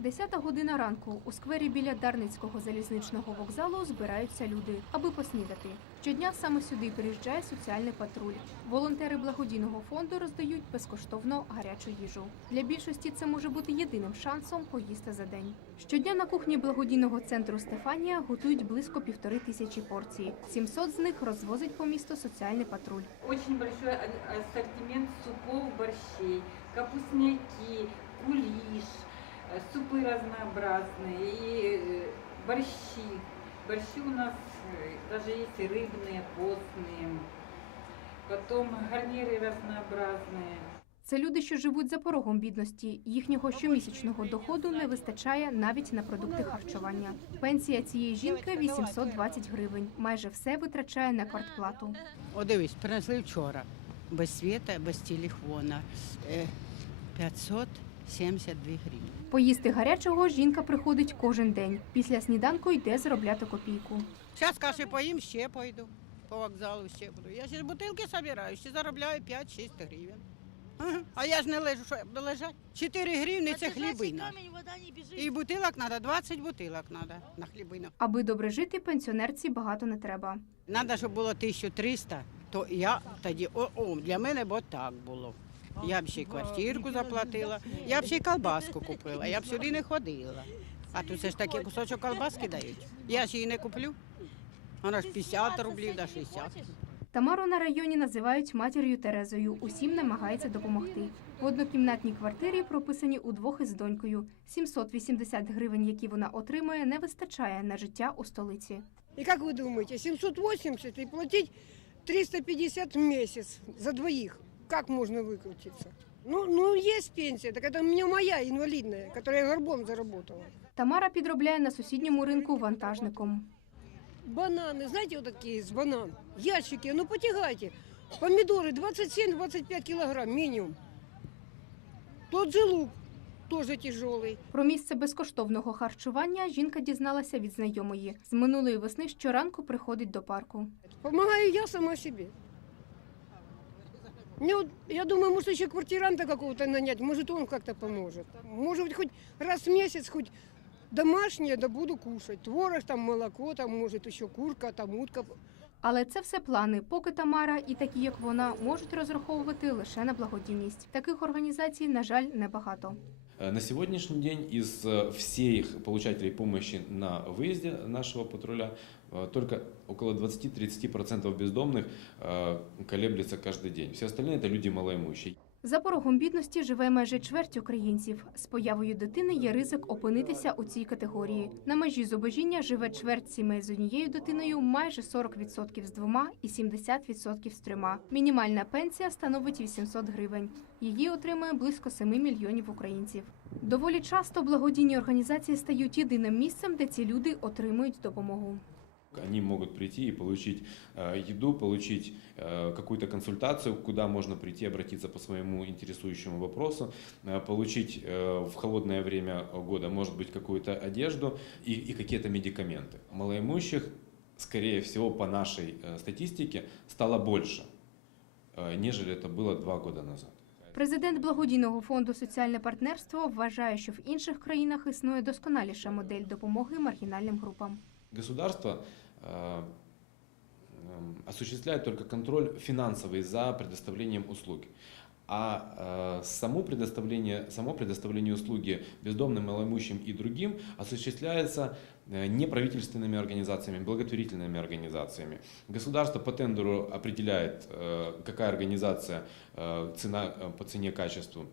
Десята година ранку у сквері біля Дарницького залізничного вокзалу збираються люди, аби поснідати. Щодня саме сюди приїжджає соціальний патруль. Волонтери благодійного фонду роздають безкоштовно гарячу їжу. Для більшості це може бути єдиним шансом поїсти за день. Щодня на кухні благодійного центру Стефанія готують близько півтори тисячі порцій. 700 з них розвозить по місту соціальний патруль. Очень большой а- ассортимент супов, борщей, капустняки, кулиш, э, Е, супы разнообразные и э, борщи. Борщи у нас э, даже есть рыбные, постные, потом гарниры разнообразные. Це люди, що живуть за порогом бідності. Їхнього щомісячного доходу не вистачає навіть на продукти харчування. Пенсія цієї жінки 820 гривень. Майже все витрачає на квартплату. О, дивись, принесли вчора без світа, без телефона е, 500 72 гривні. Поїсти гарячого жінка приходить кожен день. Після сніданку йде заробляти копійку. Зараз каші поїм, ще пойду, по вокзалу ще буду. Я ще бутилки збираю, ще заробляю 5-6 гривень. А я ж не лежу, що я буду лежати. 4 гривні це хлібина. І бутилок треба, 20 бутилок треба на хлібину. Аби добре жити, пенсіонерці багато не треба. Треба, щоб було 1300, то я тоді о, о для мене бо так було. Я б ще й квартирку заплатила, я б ще й колбаску купила, я б сюди не ходила. А тут це ж такі кусочок колбаски дають. Я ж її не куплю. Вона ж 50 рублів да 60. Тамару на районі називають матір'ю Терезою. Усім намагається допомогти. В однокімнатній квартирі прописані удвох із донькою. 780 гривень, які вона отримує, не вистачає на життя у столиці. И как вы думаете, 780 и платить 350 в месяц за двоих? Как можно выкрутиться? Ну, ну есть пенсия, так это у меня моя инвалидная, которую я горбом заработала. Тамара підробляє на сусідньому ринку вантажником. Бананы, знаете, вот такие из банан. Ящики, ну потягайте. Помидоры 27-25 килограмм минимум. Тот же лук тоже тяжелый. Про місце безкоштовного харчування жінка дізналася від знайомої. З минулої весни щоранку приходить до парку. Помогаю я сама себе. Вот, я думаю, может еще квартиранта какого-то нанять, может он как-то поможет. Может быть, хоть раз в месяц, хоть домашнее, да буду кушать. Творог, там молоко, там может еще курка, там утка. Але це все плани. Поки Тамара і такі, як вона, можуть розраховувати лише на благодійність. Таких організацій, на жаль, небагато. Э, На сегодняшний день из э, всех получателей помощи на выезде нашего патруля э, только около 20-30% бездомных э, колеблется каждый день. Все остальные это люди малоимущие. За порогом бідності живе майже чверть українців. З появою дитини є ризик опинитися у цій категорії. На межі зубожіння живе чверть сімей з однією дитиною, майже 40% з двома і 70% з трьома. Мінімальна пенсія становить 800 гривень. Її отримує близько 7 мільйонів українців. Доволі часто благодійні організації стають єдиним місцем, де ці люди отримують допомогу. Они могут прийти и получить э, еду, получить э, какую-то консультацию, куда можно прийти, обратиться по своему интересующему вопросу, э, получить э, в холодное время года, может быть, какую-то одежду и, и какие-то медикаменты. Малоимущих, скорее всего, по нашей э, статистике, стало больше, э, нежели это было два года назад. Президент благодійного фонду Соціальне партнерство вважає, що в інших країнах існує досконаліша модель допомоги маргінальним групам. Государство э, осуществляет только контроль финансовый за предоставлением услуги. А э, само, предоставление, само предоставление услуги бездомным, малоимущим и другим осуществляется э, неправительственными организациями, благотворительными организациями. Государство по тендеру определяет, какая организация цена, по цене-качеству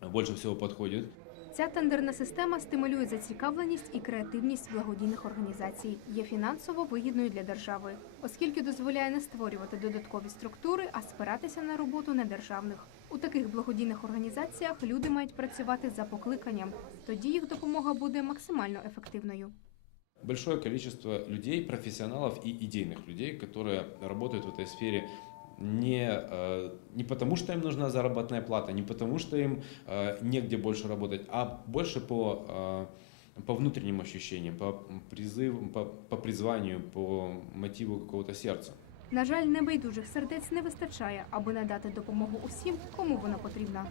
больше всего подходит. Ця тендерна система стимулює зацікавленість і креативність благодійних організацій, є фінансово вигідною для держави, оскільки дозволяє не створювати додаткові структури, а спиратися на роботу недержавних. У таких благодійних організаціях люди мають працювати за покликанням. Тоді їх допомога буде максимально ефективною. большое количество людей, профессионалов и идейных людей, которые работают в этой сфере не, э, не потому, что им нужна заработная плата, не потому, что им э, негде больше работать, а больше по, э, по внутренним ощущениям, по, призыву, по, по призванию, по мотиву какого-то сердца. На жаль, небайдужих сердець не вистачає, аби надати допомогу усім, кому вона потрібна.